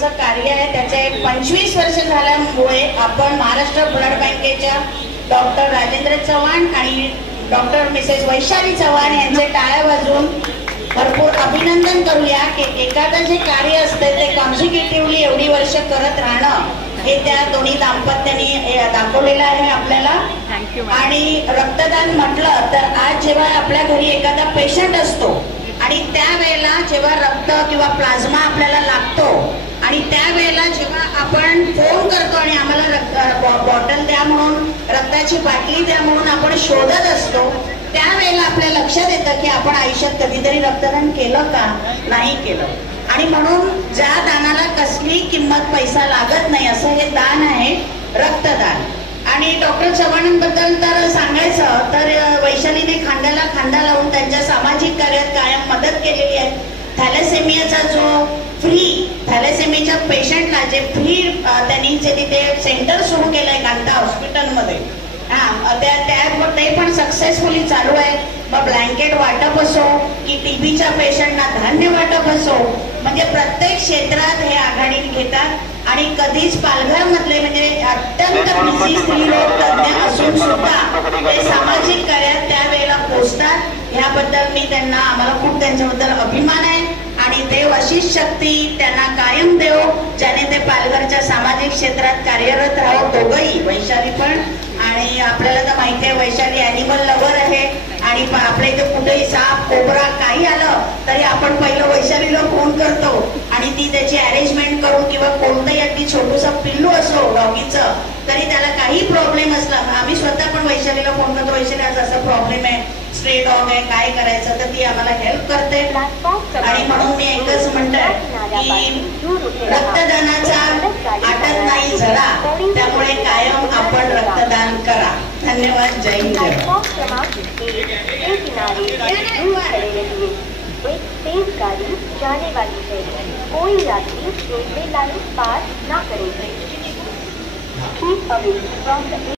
आमचं कार्य आहे त्याचे 25 वर्ष झाल्यामुळे आपण महाराष्ट्र ब्लड बँकेच्या डॉक्टर राजेंद्र चव्हाण आणि डॉक्टर मिसेस वैशाली चव्हाण यांचे टाळ्या वाजवून भरपूर अभिनंदन करूया की एखादं जे कार्य असते ते कॉन्सिक्युटिव्हली एवढी वर्ष करत राहणं हे त्या दोन्ही दाम्पत्यांनी दाखवलेलं आहे आपल्याला। आणि रक्तदान म्हटलं तर आज जेव्हा आपल्या घरी एखादा पेशंट असतो आणि त्यावेळेला जेव्हा रक्त किंवा प्लाझ्मा आपल्याला लागतो आणि त्यावेळेला जेव्हा आपण फोन करतो आणि आम्हाला बॉटल द्या म्हणून, रक्ताची बाटली द्या म्हणून आपण शोधत असतो, त्यावेळेला आपल्या लक्षात येतं की आपण आयुष्यात कधीतरी रक्तदान केलं का नाही केलं। आणि म्हणून ज्या दानाला कसली किंमत पैसा लागत नाही असं हे दान आहे रक्तदान। आणि डॉक्टर चव्हाणांबद्दल तर सांगायचं तर वैशालीने खांद्याला खांदा लावून त्यांच्या सामाजिक कार्यात कायम मदत केलेली आहे। थॅलेसेमियाचा जो फ्री थॅलेसेमियाच्या पेशंटला जे फ्री त्यांनी जे तिथे सेंटर सुरू केलंय कांता हॉस्पिटलमध्ये, ते पण सक्सेसफुली चालू आहे। मग ब्लँकेट वाटप असो की टीबीच्या पेशंटना धान्य वाटप असो, म्हणजे प्रत्येक क्षेत्रात हे आघाडी घेतात। आणि कधीच पालघर मधले म्हणजे अत्यंत बिझी स्त्रीरोग तज्ञ असून सुद्धा ते सामाजिक कार्यात त्यावेळेला पोहोचतात। ह्याबद्दल मी त्यांना, आम्हाला खूप त्यांच्याबद्दल अभिमान आहे आणि देव अशीच शक्ती त्यांना कायम देव, ज्याने ते पालघरच्या सामाजिक क्षेत्रात कार्यरत राहो दोघंही, वैशाली पण। आणि आपल्याला तर माहिती आहे वैशाली ॲनिमल लवर आहे आणि आपल्या इथे कुठेही साप कोबरा काही आलं तरी आपण पहिलं वैशालीला फोन करतो आणि ती त्याची अरेंजमेंट करून, किंवा कोणतंही अगदी छोटूसा पिल्लू असो डॉगीचं तरी त्याला काही प्रॉब्लेम असला आम्ही स्वतः पण वैशालीला फोन करतो, वैशाली आज असा प्रॉब्लेम आहे, स्ट्रे डॉग आहे, काय करायचं, तर ती आम्हाला हेल्प करते। आणि म्हणून मी एकच म्हणते की रक्तदानाचा आटत नाही झरा, त्यामुळे कायम आपण रक्तदान करा। धन्यवाद। जय हिंद। एक तेज गाड़ी जाने वाली है, कोई यात्री रेलवे लाइन पार न करे। Keep away from the